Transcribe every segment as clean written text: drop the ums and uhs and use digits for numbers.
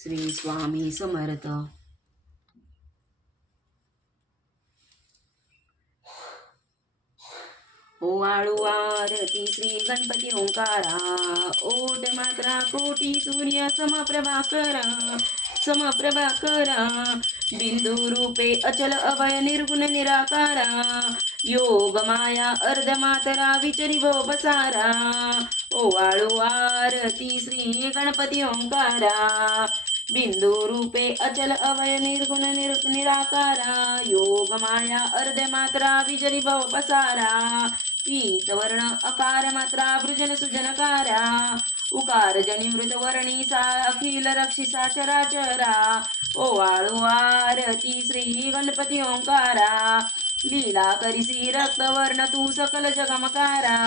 श्री स्वामी समर्थ. ओवाळू आरती श्री गणपती ओंकारा. ओट मात्रा कोटी सूर्य समप्रभाकरा. समप्रभाकरा बिंदू रूपे अचल अभय निर्गुण निराकारा. योग माया अर्धमातरा विचरी भव पसारा. ओवाळू आरती श्री गणपती ओंकारा. बिंदू रूपे अचल अभय निर्गुण निराकारा. योग माया अर्धमात्रा विचरी भव पसारा. पीतवर्ण अकार मात्रा भृजन सुजनकारा. उकार जनी मृत वर्णी सा अखिल रक्षिसा चराचरा. ओवाळू आरती श्री गणपती ओंकारा. लीला करिसी रक्तवर्ण तू सकल जगमकारा.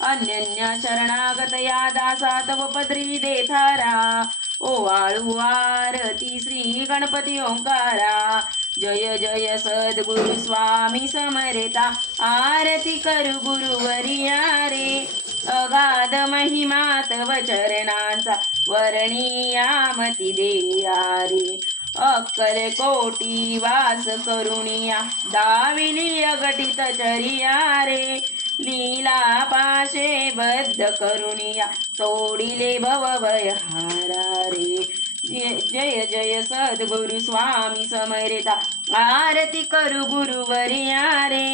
अन्यन्य शरणागत या दासा तव पदरी देथारा. ओवाळू आरती श्री गणपती ओंकारा. जय जय सद्गुरु स्वामी समर्था. आरती करू गुरुवरिया रे. अगाध महिमा तव चरणांचा वर्णियामती देया रे. अक्कल कोटी वास करुणिया दाविली अगटित चरिया रे. लीला पाशे बद्ध करुणिया तोडिले भवभयहारा रे. जय जय सद्गुरु स्वामी समर्था. आरती करू गुरुवरिया रे.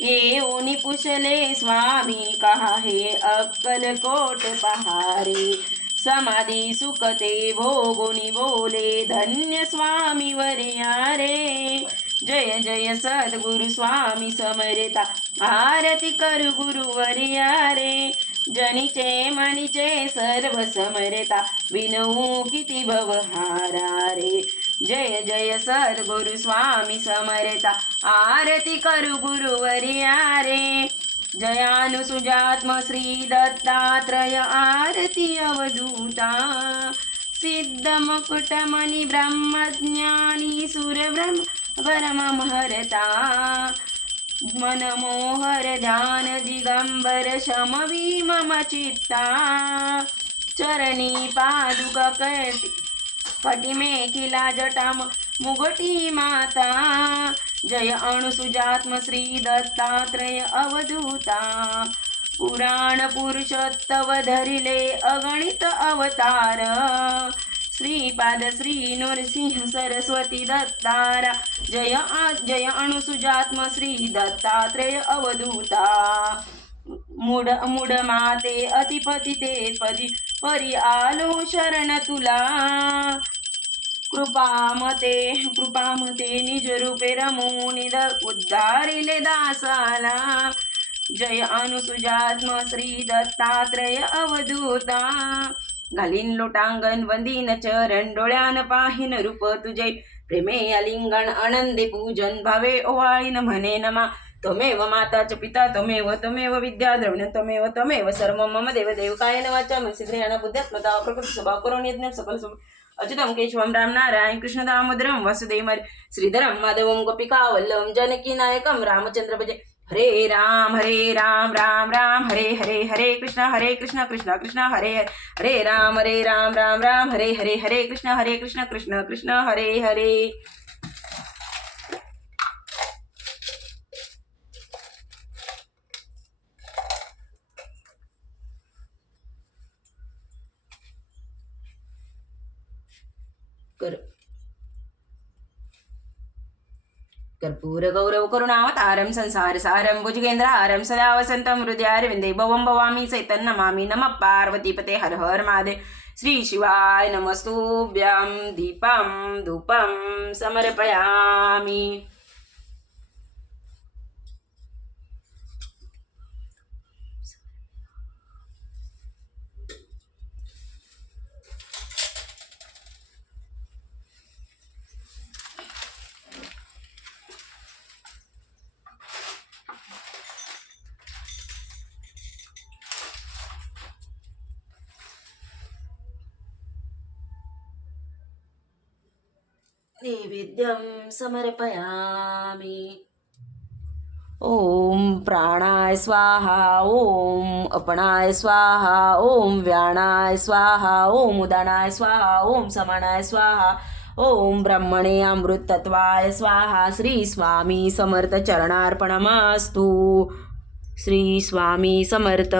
येऊनी पुषले स्वामी कहा हे अक्कल कोट पहारे. समाधी सुखते भोगुनी बोले धन्य स्वामी वरिया रे. जय जय सद्गुरु स्वामी समर्था. आरती करू गुरुवरिया रे. जनीचे मनीचे सर्व समर्था विनवू किती भवहारा रे. जय जय सद्गुरु स्वामी समर्था. आरती करू गुरुवरिया रे. जयानुसुजात्म श्री दत्तात्रय आरती अवधूता. सिद्ध मुकुटमणि ब्रह्मज्ञानी सुरब्रह्म परमहरता. मनमोहर ध्यान दिगंबर शमवी मम चित्ता. चरणी पादुका कटिमेखिला जटाम मुगटी माता. जय अणुसुजात्म श्री दत्तात्रय अवधूता. पुराण पुरुषोत्तव धरिले अगणित अवतार. श्रीपाद श्री नृसिंह सरस्वती दत्तारा. जय जय अणुसुजात्म श्री दत्तात्रय अवधूता. मुड माते अतिपती ते पदी परी आलो शरण तुला. कृपामते निज रूपे रमूनि उद्धारिले दासाला. जय अनुसुजात्म श्री दत्तात्रय अवधूता. घालीन लोटांगण वंदीन चरण डोळ्यान पाहिन रूप तुझे. प्रेमे अलिंगण आनंदे पूजन भावे ओवाळीन म्हणे नमा. त्वमेव माता च पिता त्वमेव विद्या द्रविण त्वमेव सर्व मम देव देव कायेन वाचा मनसी ध्यान बुद्ध्यात्मता प्रकृती स्वभाव करून यज्ञ सकल अच्युतम केशवम राम नारायण कृष्ण दामोदरम वासुदेव श्रीधरम माधवम गोपिका वल्लभम जानकी नायकम रामचंद्र भजे. हरे राम राम राम हरे हरे हरे कृष्ण कृष्ण कृष्ण हरे हरे. हरे राम राम राम हरे हरे कृष्ण कृष्ण कृष्ण हरे हरे. कर्पूर गौरव करुणावतारम संसार सारम भुजगेंद्रहारम सदा वसंतम हृदयारविंदे भवम भवामी चैतन्यमामि नमः पार्वतीपते हर हर महादेव. श्री शिवाय नमस्तुभ्यं. दीपं धूपं समर्पयामि. नैवेद्यं समर्पयामि. ओम प्राणाय स्वाहा, ओम अपनाय स्वाहा, ओम व्यानाय स्वाहा, ओम उदानाय स्वाहा, ओम समानाय स्वाहा, ओम ब्रह्मणे अमृत तत्वाय स्वाहा. श्री स्वामी समर्थ चरणार्पणमस्तु. श्री स्वामी समर्थ.